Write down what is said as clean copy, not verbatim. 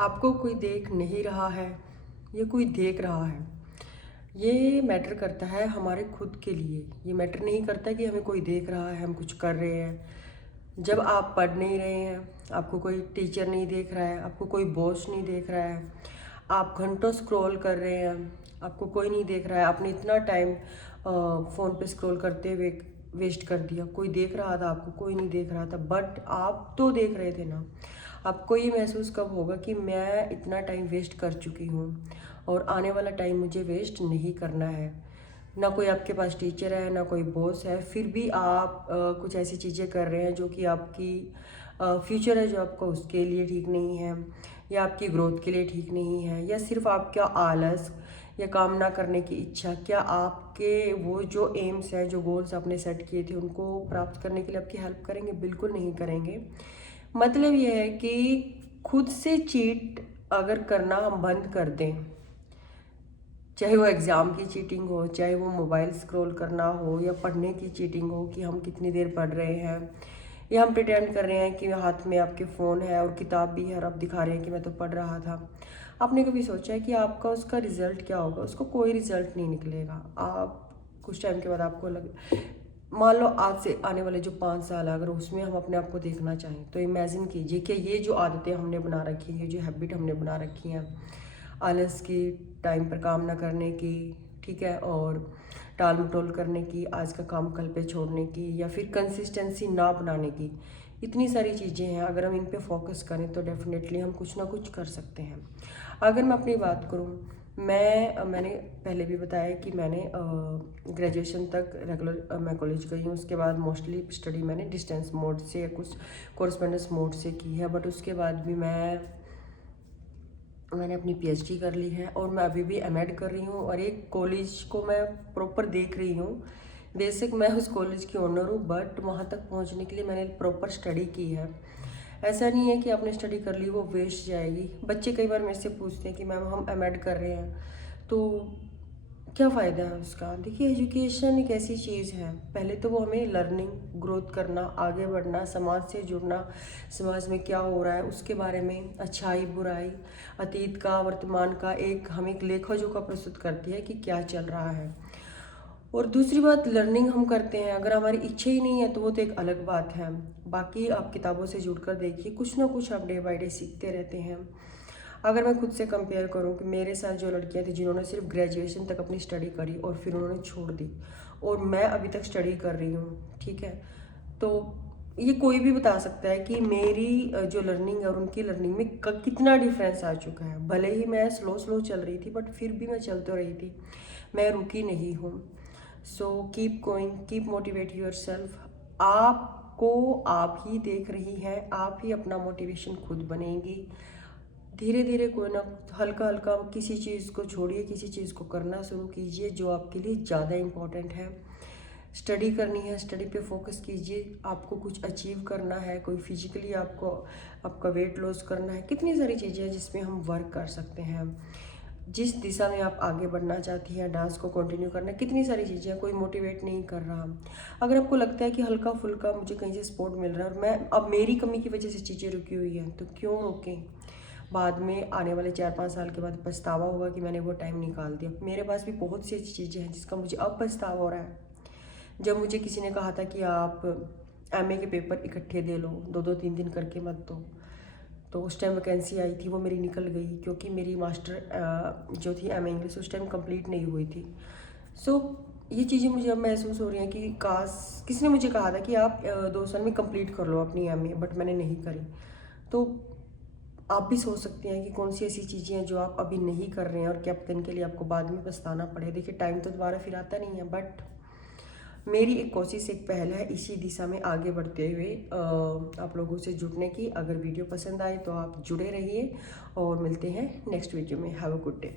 आपको कोई देख नहीं रहा है या कोई देख रहा है, ये मैटर करता है हमारे खुद के लिए। ये मैटर नहीं करता कि हमें कोई देख रहा है, हम कुछ कर रहे हैं। जब आप पढ़ नहीं रहे हैं, आपको कोई टीचर नहीं देख रहा है, आपको कोई बॉस नहीं देख रहा है, आप घंटों स्क्रॉल कर रहे हैं, आपको कोई नहीं देख रहा है, आपने इतना टाइम फ़ोन पे स्क्रॉल करते हुए वेस्ट कर दिया, कोई देख रहा था आपको, कोई नहीं देख रहा था, बट आप तो देख रहे थे ना। आपको ये महसूस कब होगा कि मैं इतना टाइम वेस्ट कर चुकी हूँ और आने वाला टाइम मुझे वेस्ट नहीं करना है। ना कोई आपके पास टीचर है, ना कोई बॉस है, फिर भी आप कुछ ऐसी चीज़ें कर रहे हैं जो कि आपकी फ्यूचर है जो आपका उसके लिए ठीक नहीं है, या आपकी ग्रोथ के लिए ठीक नहीं है, या सिर्फ आपका आलस या काम ना करने की इच्छा। क्या आपके वो जो एम्स हैं, जो गोल्स आपने सेट किए थे, उनको प्राप्त करने के लिए आपकी हेल्प करेंगे? बिल्कुल नहीं करेंगे। मतलब ये है कि खुद से चीट अगर करना हम बंद कर दें, चाहे वो एग्ज़ाम की चीटिंग हो, चाहे वो मोबाइल स्क्रॉल करना हो, या पढ़ने की चीटिंग हो कि हम कितनी देर पढ़ रहे हैं, या हम प्रिटेंड कर रहे हैं कि हाथ में आपके फ़ोन है और किताब भी है और आप दिखा रहे हैं कि मैं तो पढ़ रहा था। आपने कभी सोचा है कि आपका उसका रिज़ल्ट क्या होगा? उसको कोई रिज़ल्ट नहीं निकलेगा। आप कुछ टाइम के बाद आपको लग मान लो आज से आने वाले जो 5 साल है, अगर उसमें हम अपने आप को देखना चाहें तो इमेजिन कीजिए कि ये जो आदतें हमने बना रखी हैं, ये जो हैबिट हमने बना रखी हैं, आलस की, टाइम पर काम ना करने की, ठीक है, और टाल मटोल करने की, आज का काम कल पे छोड़ने की, या फिर कंसिस्टेंसी ना बनाने की, इतनी सारी चीज़ें हैं। अगर हम इन पे फोकस करें तो डेफिनेटली हम कुछ ना कुछ कर सकते हैं। अगर मैं अपनी बात करूँ, मैंने पहले भी बताया कि मैंने ग्रेजुएशन तक रेगुलर मैं कॉलेज गई हूँ। उसके बाद मोस्टली स्टडी मैंने डिस्टेंस मोड से या कुछ कोरस्पेंडेंस मोड से की है, बट उसके बाद भी मैंने अपनी पीएचडी कर ली है और मैं अभी भी एमएड कर रही हूँ, और एक कॉलेज को मैं प्रॉपर देख रही हूँ। बेसिक मैं उस कॉलेज की ओनर हूँ, बट वहाँ तक पहुँचने के लिए मैंने प्रॉपर स्टडी की है। ऐसा नहीं है कि आपने स्टडी कर ली वो वेस्ट जाएगी। बच्चे कई बार मेरे से पूछते हैं कि मैम हम एमएड कर रहे हैं तो क्या फ़ायदा है उसका? देखिए, एजुकेशन एक ऐसी चीज़ है, पहले तो वो हमें लर्निंग, ग्रोथ करना, आगे बढ़ना, समाज से जुड़ना, समाज में क्या हो रहा है उसके बारे में, अच्छाई बुराई, अतीत का, वर्तमान का एक हमें एक लेखा जोखा प्रस्तुत करती है कि क्या चल रहा है। और दूसरी बात, लर्निंग हम करते हैं, अगर हमारी इच्छा ही नहीं है तो वो तो एक अलग बात है। बाकी आप किताबों से जुड़कर देखिए, कुछ ना कुछ आप डे बाय डे सीखते रहते हैं। अगर मैं खुद से कंपेयर करूं कि मेरे साथ जो लड़कियां थी जिन्होंने सिर्फ ग्रेजुएशन तक अपनी स्टडी करी और फिर उन्होंने छोड़ दी, और मैं अभी तक स्टडी कर रही हूँ, ठीक है, तो ये कोई भी बता सकता है कि मेरी जो लर्निंग है और उनकी लर्निंग में कितना डिफरेंस आ चुका है। भले ही मैं स्लो स्लो चल रही थी, बट फिर भी मैं चल तो रही थी, मैं रुकी नहीं हूँ। So keep going, keep motivate your self. आपको आप ही देख रही हैं, आप ही अपना मोटिवेशन खुद बनेंगी। धीरे धीरे कोई ना, हल्का हल्का किसी चीज़ को छोड़िए, किसी चीज़ को करना शुरू कीजिए जो आपके लिए ज़्यादा इम्पोर्टेंट है। स्टडी करनी है, स्टडी पे फोकस कीजिए। आपको कुछ अचीव करना है, कोई फिजिकली आपको आपका वेट लॉस करना है, कितनी सारी चीज़ें हैं जिसमें हम वर्क कर सकते हैं। जिस दिशा में आप आगे बढ़ना चाहती हैं, डांस को कंटिन्यू करना है, कितनी सारी चीज़ें हैं, कोई मोटिवेट नहीं कर रहा। अगर आपको लगता है कि हल्का फुल्का मुझे कहीं से सपोर्ट मिल रहा है और मैं अब मेरी कमी की वजह से चीज़ें रुकी हुई हैं, तो क्यों रोकें? बाद में आने वाले 4-5 साल के बाद पछतावा होगा कि मैंने वो टाइम निकाल दिया। मेरे पास भी बहुत सी ऐसी चीज़ें हैं जिसका मुझे अब पछतावा हो रहा है। जब मुझे किसी ने कहा था कि आप एमए के पेपर इकट्ठे दे लो, 2-2 3-3 करके मत दो, तो उस टाइम वैकेंसी आई थी, वो मेरी निकल गई क्योंकि मेरी मास्टर जो थी एमए इंग्लिश उस टाइम कंप्लीट नहीं हुई थी। सो ये चीज़ें मुझे अब महसूस हो रही हैं कि काश किसी ने मुझे कहा था कि आप 2 साल में कंप्लीट कर लो अपनी एमए, बट मैंने नहीं करी। तो आप भी सोच सकते हैं कि कौन सी ऐसी चीज़ें हैं जो आप अभी नहीं कर रहे हैं और क्या पता इनके लिए आपको बाद में पछताना पड़े। देखिए, टाइम तो दोबारा फिर आता नहीं है, बट मेरी एक कोशिश, एक पहल है इसी दिशा में आगे बढ़ते हुए आप लोगों से जुड़ने की। अगर वीडियो पसंद आए तो आप जुड़े रहिए और मिलते हैं नेक्स्ट वीडियो में। Have a good day.